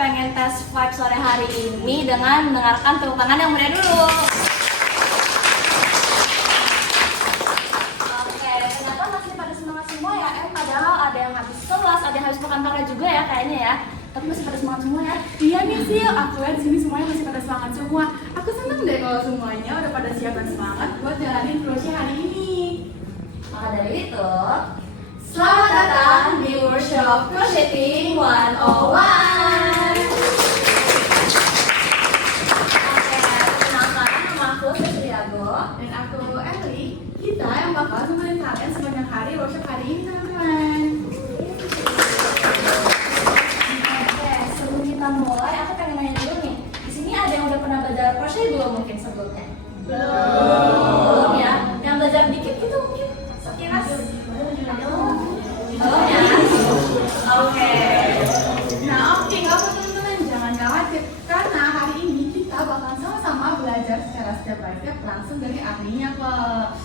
pengen tes vibe sore hari ini dengan mendengarkan tepuk tangan yang meriah dulu. Oke, kenapa masih pada semangat semua ya? Padahal ada yang habis kelas, ada yang habis makan karya juga ya kayaknya ya. Tapi masih pada semangat semua ya? Iya nih Sil, aku lihat di sini semuanya masih pada semangat semua. Aku seneng deh kalau semuanya udah pada siap dan semangat buat jalanin crochet hari ini. Maka dari itu, selamat datang di workshop Crocheting 101. Oke, perkenalkan nama aku Triago. Dan aku Emily, kita yang bakal nemenin kalian sepanjang hari workshop hari ini teman-teman. Oke, sebelum kita mulai, aku pengen nanya dulu nih. Di sini ada yang udah pernah belajar crochet belum mungkin sebelumnya? Belum ya? Yang belajar dikit gitu mungkin sekilas? Belum ya? Oke. Nah oke, nggak apa teman-teman, jangan khawatir. Karena hari ini kita bakal sama-sama belajar secara step by step langsung dari ahlinya kok.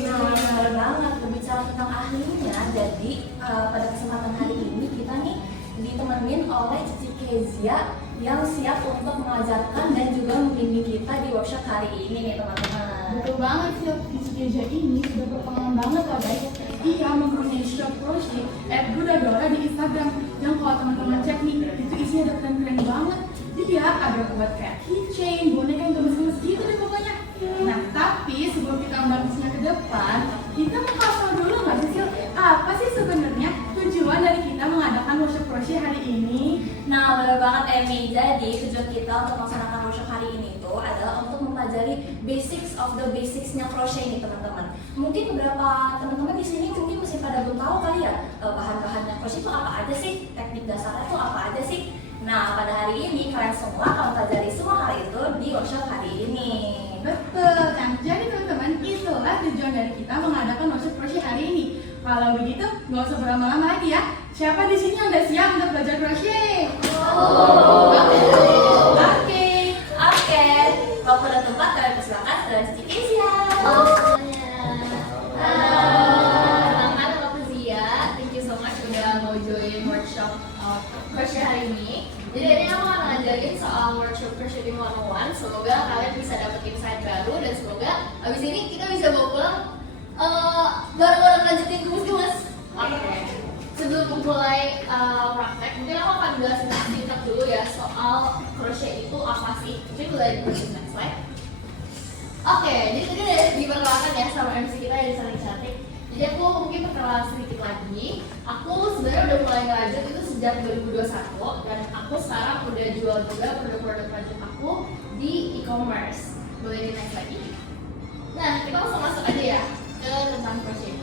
Nah, benar banget berbicara tentang ahlinya. Jadi pada kesempatan hari ini kita nih ditemenin oleh Cici Kezia yang siap untuk mengajarkan dan juga membimbing kita di workshop hari ini nih teman-teman. Betul banget sih, Cici Kezia ini sudah berpengalaman banget loh guys. Dia mempunyai shop crochet @budadora di Instagram. Yang kalau teman-teman cek nih, itu isinya ada keren-keren banget. Dia ada buat kayak keychain, boneka yang gemes-gemes gitu deh pokoknya. Nah, tapi sebelum kita membahasnya ke depan, kita mau kasih dulu nggak sih Sil? Apa sih sebenarnya tujuan dari kita mengadakan workshop crochet hari ini? Nah, benar banget Emi. Jadi tujuan kita untuk melaksanakan workshop hari ini itu adalah untuk mempelajari basics of the basicsnya crochet nih teman-teman. Mungkin beberapa teman-teman di sini mungkin masih pada belum tahu kali ya bahan-bahannya crochet itu apa aja sih, teknik dasarnya itu apa aja sih. Nah, pada hari ini kalian semua akan mempelajari semua hal itu di workshop hari ini. Betul, kan? Jadi teman-teman, itulah tujuan dari kita mengadakan workshop crochet hari ini. Kalau begitu, nggak usah berlama-lama lagi ya. Siapa di sini yang udah siap untuk belajar crochet? Oke. Oke. Kalau pada tempat kalian persilakan ke Cici Kezia. Kenalkan, nama aku Zia. Thank you so much udah mau join workshop crochet hari ini. Jadi hari ini aku akan ngajarin soal workshop Crocheting 101. Semoga kalian bisa dapet insight baru dan semoga abis ini kita bisa bawa pulang bareng-bareng lanjutin gemes-gemes. Oke. Sebelum mulai praktek, mungkin aku akan jelasin singkat dulu ya soal crochet itu apa sih. Mungkin mulai dari next slide. Oke, jadi tadi udah diperkenalkan ya sama MC kita yang cantik. Jadi aku mungkin perkenalan sedikit lagi. Aku sebenarnya udah mulai ngerajut itu sejak 2021 dan aku sekarang udah jual juga produk-produk rajut aku di e-commerce. Boleh di next lagi. Nah, kita langsung masuk aja ya ke tentang crochet.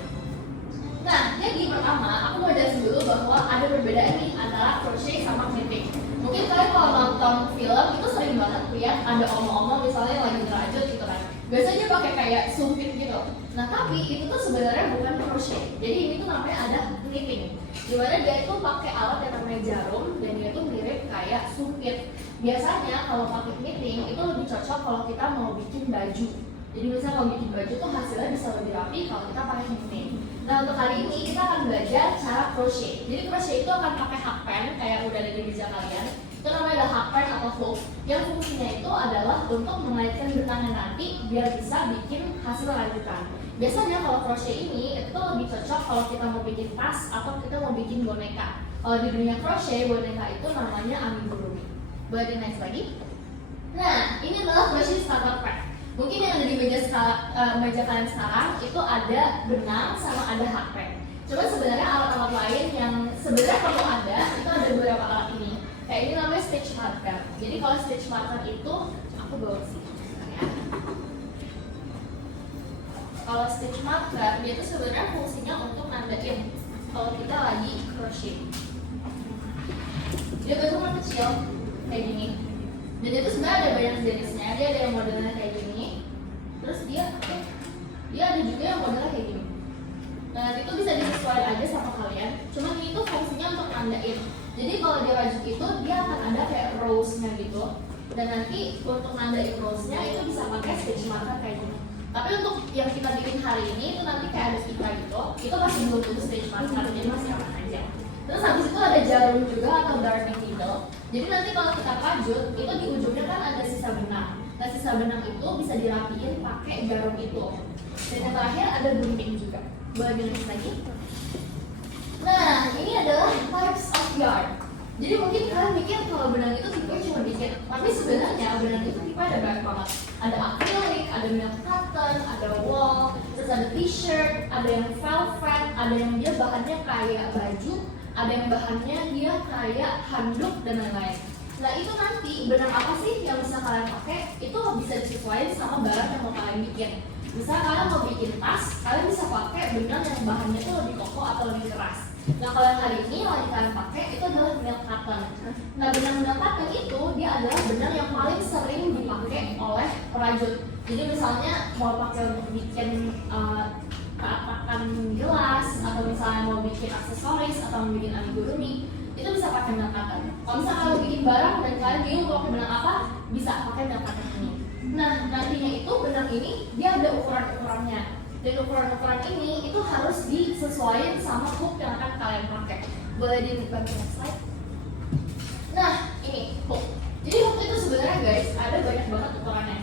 Nah, jadi pertama aku mau jelasin dulu bahwa ada perbedaan nih antara crochet sama knitting. Mungkin kalian kalau nonton film itu sering banget lihat ada omong-omong misalnya lagi ngerajut gitu kan. Biasanya pakai kayak sumpit gitu. Nah, tapi itu tuh sebenarnya bukan crochet. Jadi ini tuh namanya ada knitting. Dimana dia itu pakai alat yang namanya jarum dan dia tuh mirip kayak sumpit. Biasanya kalau pakai knitting itu lebih cocok kalau kita mau bikin baju. Jadi misalnya kalau bikin baju tuh hasilnya bisa lebih rapi kalau kita pakai knitting. Nah, untuk hari ini kita akan belajar cara crochet. Jadi crochet itu akan pakai hakpen kayak udah ada di meja kalian. Itu namanya ada hakpen atau hook yang fungsinya itu adalah untuk mengaitkan benangnya nanti biar bisa bikin hasil lanjutan. Biasanya kalau crochet ini itu lebih cocok kalau kita mau bikin tas atau kita mau bikin boneka. Kalau di dunia crochet, boneka itu namanya amigurumi. Boleh di next lagi? Nah, ini adalah crochet starter pack. Mungkin yang ada di meja kalian sekarang itu ada benang sama ada hakpen. Cuma sebenarnya alat-alat lain yang sebenarnya perlu ada itu ada beberapa alat ini. Kayak ini namanya stitch marker. Jadi kalau stitch marker itu aku bawa sih. Ya. Kalau stitch marker dia itu sebenarnya fungsinya untuk nandain kalau kita lagi crochet. Dia bentuknya kecil kayak gini. Dan itu sebenarnya ada banyak jenisnya. Dia ada yang modelnya kayak gini. Terus dia ada juga yang modelnya kayak gini. Nah, itu bisa disesuaikan aja sama kalian. Cuma ini tuh fungsinya untuk nandain. Jadi kalau dia rajut itu dia akan ada kayak rose-nya gitu. Dan nanti untuk nandain rose-nya itu bisa pakai stitch marker kayak gini. Tapi untuk yang kita bikin hari ini itu nanti kayak ada pita gitu. Itu masih belum butuh stitch marker, jadi masih aman aja. Terus habis itu ada jarum juga atau darning needle. Jadi nanti kalau kita lanjut, itu di ujungnya kan ada sisa benang. Nah sisa benang itu bisa dirapiin pakai jarum itu. Dan yang terakhir ada gunting juga. Boleh dilanjut lagi? Nah ini adalah types of yarn. Jadi mungkin kalian mikir kalau benang itu tipe cuma dikit, tapi sebenarnya benang itu tipe ada banyak banget. Ada acrylic, ada milk cotton, ada wool, terus ada t-shirt, ada yang velvet, ada yang dia bahannya kayak baju, ada yang bahannya dia kayak handuk dan lain-lain. Nah itu nanti benang apa sih yang bisa kalian pakai? Itu bisa disesuaikan sama barang yang mau kalian bikin. Misal kalian mau bikin tas, kalian bisa pakai benang yang bahannya tuh lebih kokoh atau lebih keras. Nah kalau yang hari ini yang lagi kalian pakai itu adalah milk cotton. Nah benang milk cotton itu dia adalah benang yang paling sering dipakai oleh perajut. Jadi misalnya mau pakai untuk bikin keatakan gelas, atau misalnya mau bikin aksesoris atau mau bikin amigurumi, itu bisa pakai milk cotton. Kalau misalnya kalian bikin barang dan kalian bingung mau pakai benang apa, bisa pakai milk cotton ini. Nah nantinya itu benang ini dia ada ukuran-ukurannya. Dan ukuran-ukuran ini itu harus disesuaikan sama hook yang akan kalian pakai. Boleh dibantu next slide. Nah ini hook. Jadi hook itu sebenarnya guys ada banyak banget ukurannya.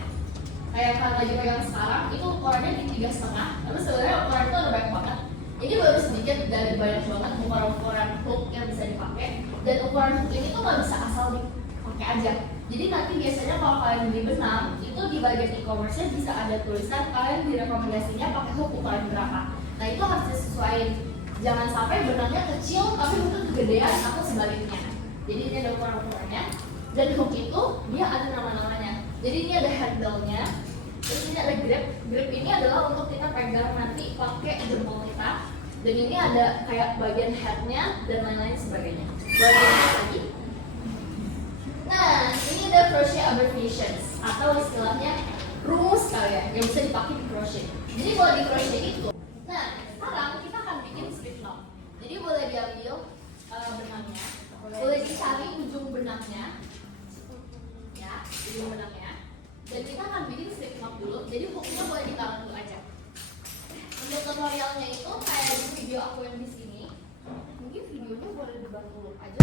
Kayak yang kalian lagi pegang sekarang itu ukurannya di 3,5. Tapi sebenarnya ukuran itu ada banyak banget. Ini baru sedikit dari banyak banget ukuran-ukuran hook yang bisa dipakai. Dan ukuran hook ini tuh nggak bisa asal dipakai aja. Jadi nanti biasanya kalau kalian beli benang itu di bagian e-commerce-nya bisa ada tulisan kalian direkomendasinya pakai hook ukuran berapa. Nah itu harus disesuaikan. Jangan sampai benangnya kecil tapi itu kegedean atau sebaliknya. Jadi ini ada ukuran-ukurannya. Dan hook itu dia ada nama-namanya. Jadi ini ada handle-nya. Terus ini ada grip. Grip ini adalah untuk kita pegang nanti pakai jempol kita. Dan ini ada kayak bagian head-nya dan lain-lain sebagainya. Boleh lagi? Nah, ini ada crochet abbreviations atau istilahnya rumus kalian yang bisa dipakai di crochet. Jadi kalau di crochet itu, nah sekarang kita akan bikin slip knot. Jadi boleh diambil benangnya, boleh dicari ujung benangnya, ya ujung benangnya. Dan kita akan bikin slip knot dulu. Jadi hooknya boleh ditaruh dulu aja. Untuk tutorialnya itu kayak di video aku yang di sini. Mungkin videonya boleh dibantu aja.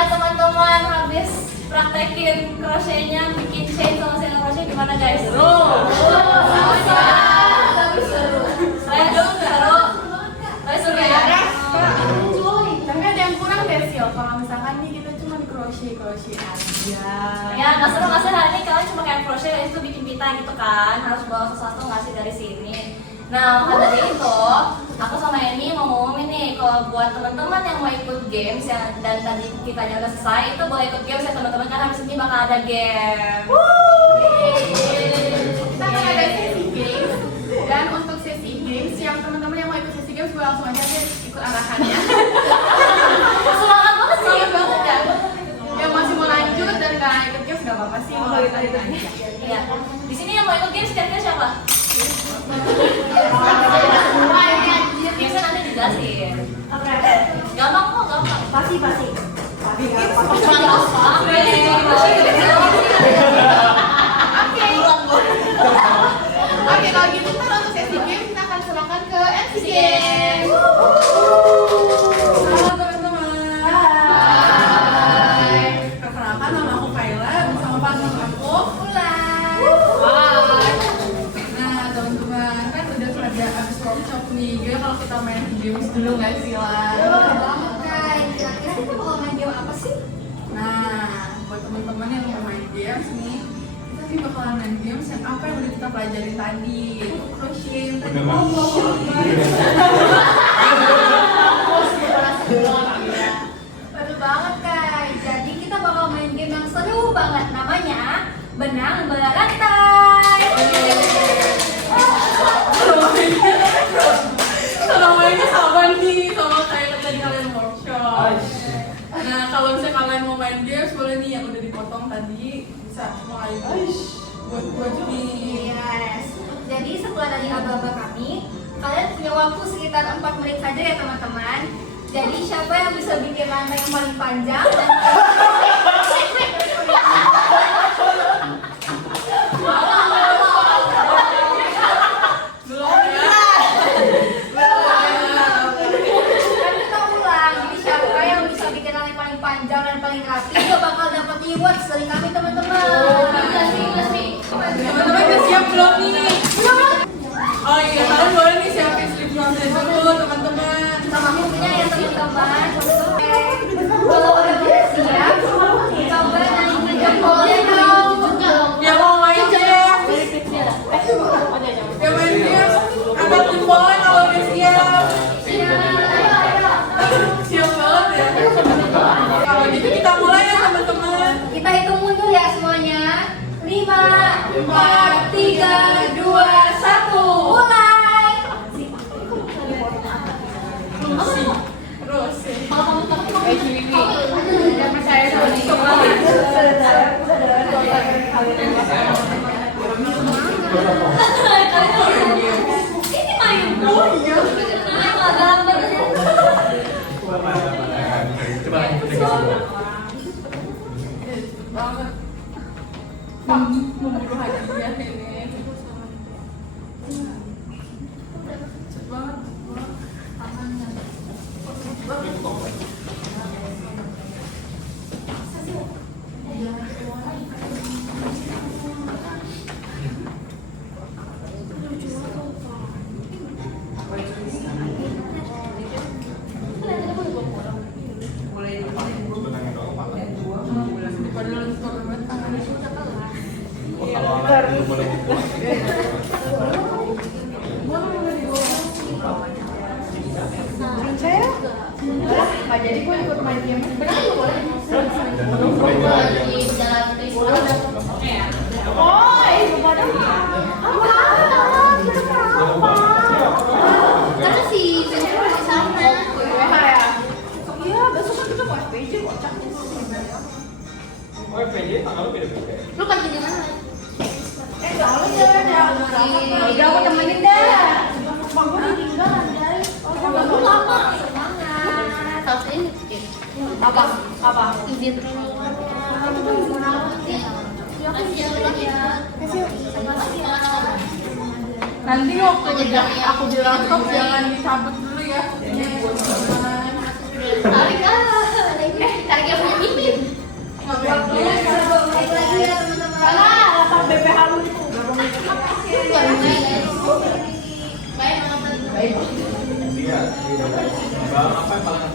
Teman-teman habis praktekin crochetnya, bikin chain sama single crochet gimana guys? Seru! Seru! Saya dong seru! Saya seru ya? Tapi ada yang kurang deh Sil, kalau misalkan nih kita cuma crochet aja. Ya nggak seru hari ini kalian cuma kayak crochet itu bikin pita gitu kan, harus bawa sesuatu nggak sih dari sini. Nah maka dari itu aku sama Emi mau ngomongin nih kalau buat teman-teman yang mau ikut games yang dan tadi kita udah selesai itu boleh ikut games ya teman-teman karena habis ini bakal ada game. Kita akan ada sesi games dan untuk sesi games yang teman-teman yang mau ikut sesi games boleh langsung aja ikut arahannya. Semangat banget sih. Semangat banget kan? Yang masih mau lanjut dan nggak ikut games nggak apa-apa sih, mau lanjut aja. Iya. Di sini yang mau ikut games kira-kira siapa? Gamesnya nanti dijelasin. Gampang kok, gampang. Pasti. Oke, kalau gitu kan untuk sesi game kita akan serahkan ke MC Game. Halo teman-teman. Hai. Perkenalkan nama aku Kayla bersama partner aku Ulan. Hai. Nah teman-teman kan udah pada abis workshop nih. Gila kalau kita main games dulu nggak sih Lan? Banget guys. Kira-kira kita bakal main game apa sih? Nah buat teman-teman yang mau main games nih, kita sih bakalan main games yang apa yang udah kita pelajarin tadi, yaitu crochet. Betul banget guys, jadi kita bakal main game yang seru banget, namanya Benang Berantai. Namanya sama nih, sama kayak tadi kalian workshop. Nah kalau misalnya kalian mau main games boleh nih yang udah dipotong tadi bisa mulai buat nih. Yes, jadi setelah dari aba-aba kami, kalian punya waktu sekitar 4 menit saja ya teman-teman. Jadi siapa yang bisa bikin lantai yang paling panjang dan kami teman-teman. Teman-teman udah siap belum nih? Oh iya, kalian boleh nih siapin slip notes dulu teman-teman. Sama bukunya ya teman-teman. Kalau udah siap, coba nyanyi jempolnya dong. Yang mau main game, yang main game, angkat jempolnya kalau udah siap. Siap banget ya. Kalau gitu kita mulai ya teman-teman. Kita hitung mundur ya semuanya. 5, 4, 3, 2, 1. Mulai. Terus. Ini main. Oh iya. Banget. Memburu hadiah ini. Cepet banget. Jadi gue ikut main game. Karena si Zenro di sana. Iya, besok kan kita mau FPJ kocak. Oh, FPJ tanggal lu beda-beda. Lu kerja di mana? Tahu ya, udah aku temenin deh. Bang gue ditinggal anjay. Lu lama. Semangat. Harus ini. Apa? Apa? Izin training. Nanti waktu aku di laptop jangan dicabut dulu ya. Tarik tarik yang punya mimin. Baik lagi ya teman-teman. Lapar BPH lu itu. Baik. Iya. Bang, apa yang paling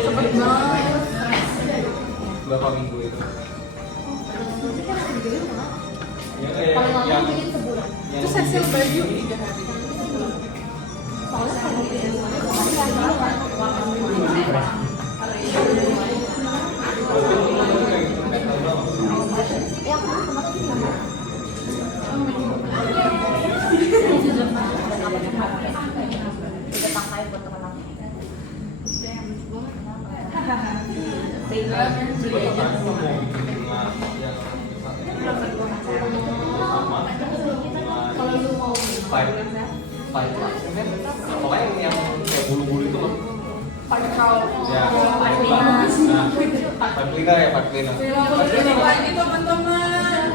Cepet banget. berapa minggu itu? Itu sesi baju 3 hari. Pokoknya yang kayak bulu-bulu itu loh. Ya, Patlina ya, Patlina. Lagi teman-teman.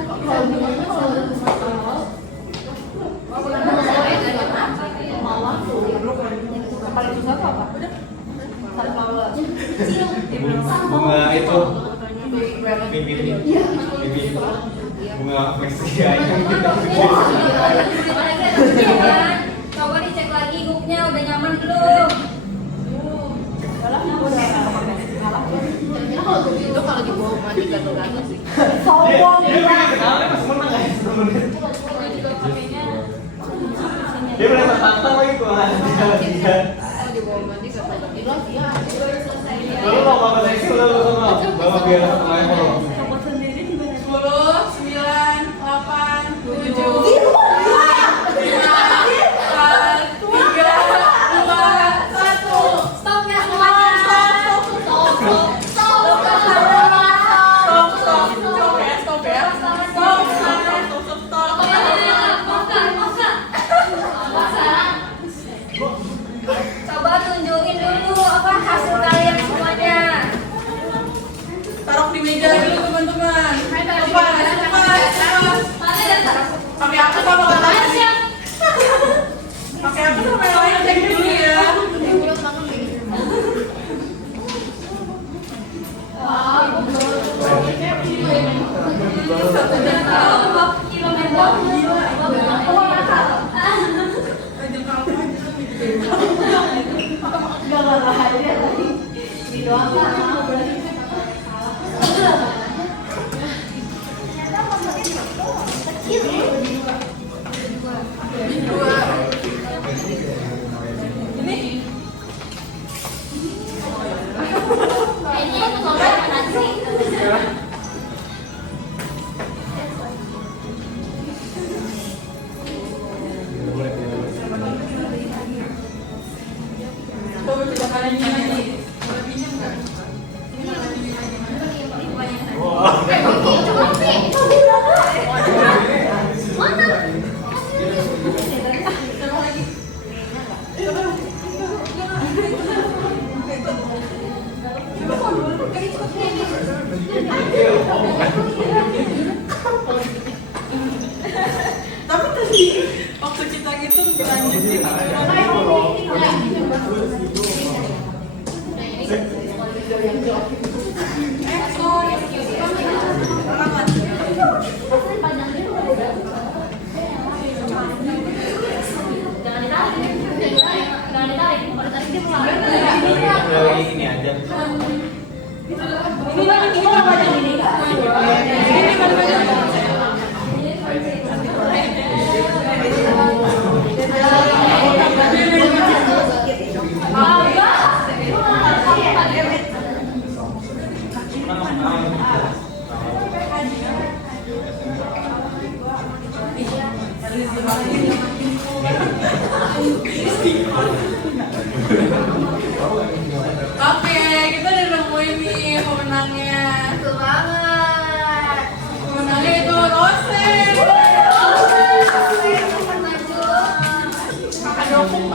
Bunga itu bunga Meksika yang kita Coba dicek lagi booknya udah nyaman belum? Kalau dibawa mati gagal-gagal sih. dia benar tantang lagi tuh Kalau dibawa mati gagal-gagal. lalu mau bawa seksi lalu sama bawa biar main lo 10, 9, 8, 7, 5, 4, 3, 2, 1. Stop ya semuanya. Coba tunjukin dulu apa hasil kalian semuanya. Taruh di meja dulu teman-teman. Cepat. Pakai apa hitung dilanjutin. Ini aja. Oke, kita udah nemuin nih pemenangnya. Betul banget. Pemenangnya itu Rose. Kakak dukung.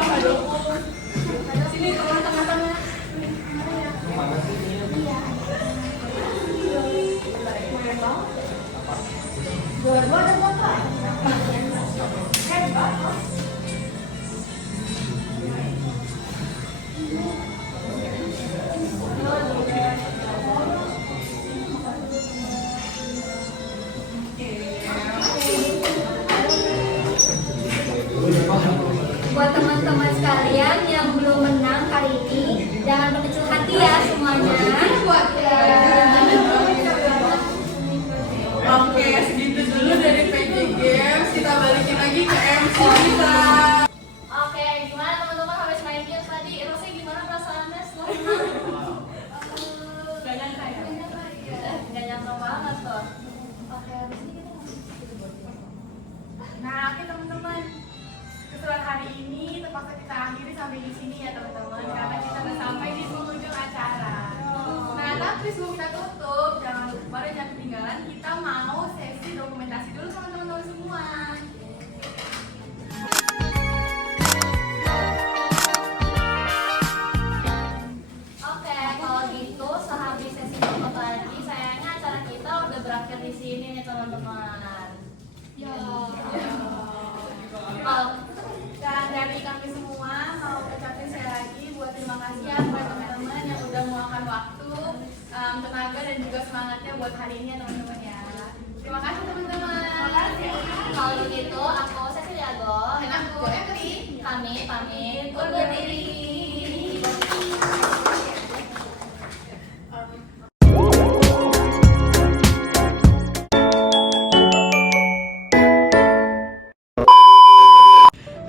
Sini turun tengah-tengah. Buat teman-teman sekalian yang belum menang kali ini, jangan berkecil hati ya semuanya. Oke, segitu dulu dari PJ Games. Kita balikin lagi ke MC kita. Oke, gimana teman-teman habis main games tadi? Rose gimana perasaannya setelah menang? Gak nyangka ya. Gak nyangka banget tuh. Oke, habis ini kita Nah, oke teman-teman, keseruan hari ini terpaksa kita akhiri sampai di sini ya teman-teman, karena kita udah sampai di penghujung acara. Nah, tapi sebelum kita tutup, jangan lupa dan jangan ketinggalan, kita mau sesi dokumentasi dulu sama teman-teman semua. Oke, kalau gitu sehabis sesi foto tadi, sayangnya acara kita udah berakhir di sini nih teman-teman. Dan dari kami semua mau ucapin sekali lagi buat terima kasih ya buat teman-teman yang udah meluangkan waktu, tenaga dan juga semangatnya buat hari ini ya teman-teman ya. Terima kasih teman-teman. Terima kasih. Kalau begitu, aku Cecilia Go. Dan aku Emily. Kami pamit undur diri.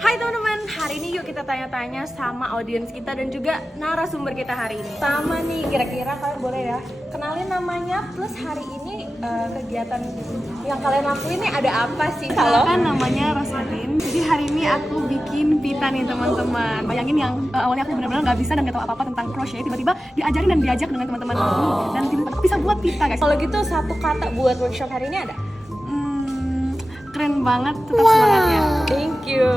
Hai teman-teman, hari ini yuk kita tanya-tanya sama audiens kita dan juga narasumber kita hari ini. Sama nih, kira-kira kalian boleh ya kenalin namanya plus hari ini kegiatan yang kalian lakuin nih ada apa sih? Halo? Kan namanya Rosalin. Jadi hari ini aku bikin pita nih teman-teman. Bayangin yang awalnya aku benar-benar nggak bisa dan nggak tahu apa-apa tentang crochet, tiba-tiba diajarin dan diajak dengan teman-teman aku dan tiba-tiba aku bisa buat pita guys. Kalau gitu satu kata buat workshop hari ini ada? Keren banget, tetap semangat ya. Thank you.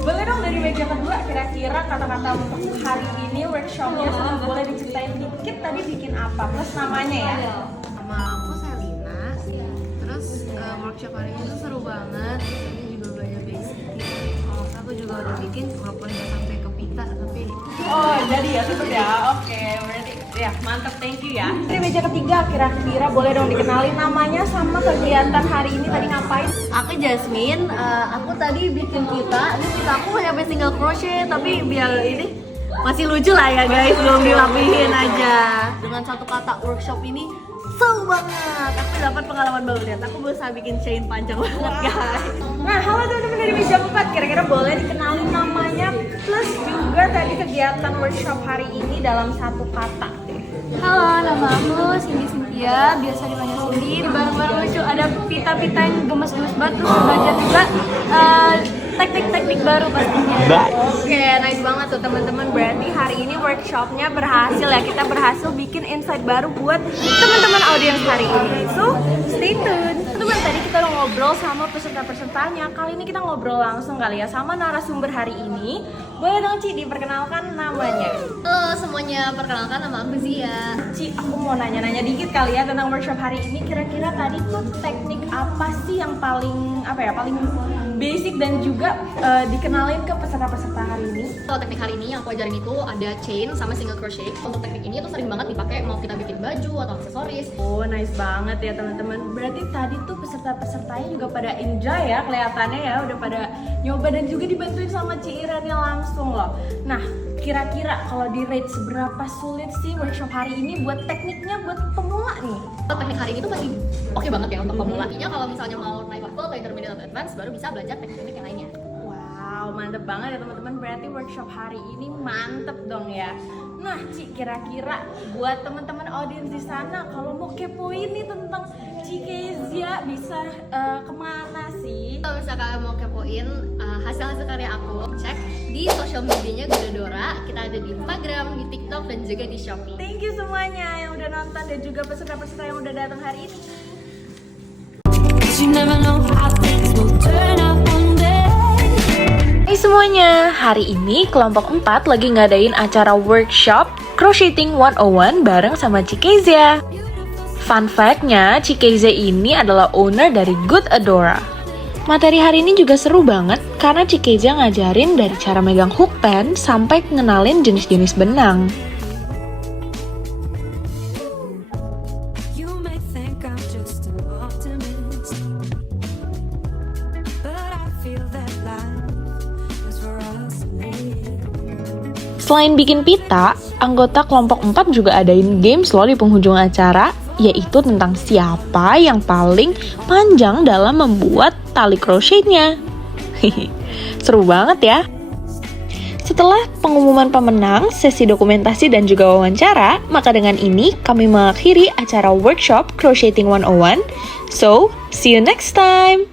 Boleh dong dari meja kedua kira-kira kata-kata untuk hari ini workshopnya boleh diceritain dikit tadi bikin apa plus namanya ya? Nama aku Selina. Terus workshop hari ini tuh seru banget. Ini juga belajar basic. Aku juga udah bikin walaupun nggak sampai ke pita tapi Oh jadi ya seperti ya, oke berarti ya mantap, thank you ya. Dari meja ketiga kira-kira boleh dong dikenalin namanya sama kegiatan hari ini tadi ngapain? aku Jasmine. Aku tadi bikin pita. Ini pita aku hanya sampai single crochet tapi biar ini masih lucu lah ya guys, belum dilapihin aja. Dengan satu kata workshop ini seru banget. Aku dapat pengalaman baru, lihat aku berusaha bikin chain panjang banget guys. Nah halo teman-teman dari meja 4 kira-kira boleh dikenalin namanya plus juga tadi kegiatan workshop hari ini dalam satu kata. Halo, nama aku Cindy Cynthia, biasa dipanggil Cindy. Barang-barang lucu, ada pita-pita yang gemes-gemes banget, terus belajar juga teknik-teknik baru pastinya. Oke, nice banget tuh teman-teman. Berarti hari ini workshopnya berhasil ya. Kita berhasil bikin insight baru buat teman-teman audiens hari ini. So, stay tune. Teman-teman, tadi kita udah ngobrol sama peserta-pesertanya. Kali ini kita ngobrol langsung kali ya sama narasumber hari ini. Boleh dong Ci diperkenalkan namanya. Halo semuanya, perkenalkan nama aku Zia. Ci, aku mau nanya-nanya dikit kali ya tentang workshop hari ini. Kira-kira tadi tuh teknik apa sih yang paling basic dan juga dikenalin ke peserta-peserta hari ini. Kalau teknik hari ini yang aku ajarin itu ada chain sama single crochet. Untuk teknik ini itu sering banget dipakai mau kita bikin baju atau aksesoris. Oh, nice banget ya teman-teman. Berarti tadi tuh peserta-pesertanya juga pada enjoy ya kelihatannya ya, udah pada nyoba dan juga dibantuin sama Ci Irennya langsung loh. Nah, kira-kira kalau di rate seberapa sulit sih workshop hari ini buat tekniknya buat pemula nih? Teknik hari ini tuh masih oke banget ya untuk pemula. Artinya kalau misalnya mau naik level atau intermediate atau advance baru bisa belajar teknik-teknik yang lainnya. Wow, mantep banget ya teman-teman. Berarti workshop hari ini mantep dong ya. Nah, Ci, kira-kira buat teman-teman audiens di sana kalau mau kepoin nih tentang Ci Kezia bisa kemana sih? Kalau misalnya kalian mau kepoin hasil-hasil karya aku, cek di social medianya Gudadora. Kita ada di Instagram, di TikTok, dan juga di Shopee. Thank you semuanya yang udah nonton dan juga peserta-peserta yang udah datang hari ini. Hai semuanya, hari ini kelompok 4 lagi ngadain acara workshop Crocheting 101 bareng sama Ci Kezia. Fun fact-nya, Ci Kezia ini adalah owner dari Gudadora. Materi hari ini juga seru banget karena Ci Kezia ngajarin dari cara megang hook pen sampai ngenalin jenis-jenis benang. Selain bikin pita, anggota kelompok 4 juga adain games loh di penghujung acara, yaitu tentang siapa yang paling panjang dalam membuat tali crochetnya. Seru banget ya. Setelah pengumuman pemenang, sesi dokumentasi dan juga wawancara, maka dengan ini kami mengakhiri acara workshop Crocheting 101. So, see you next time!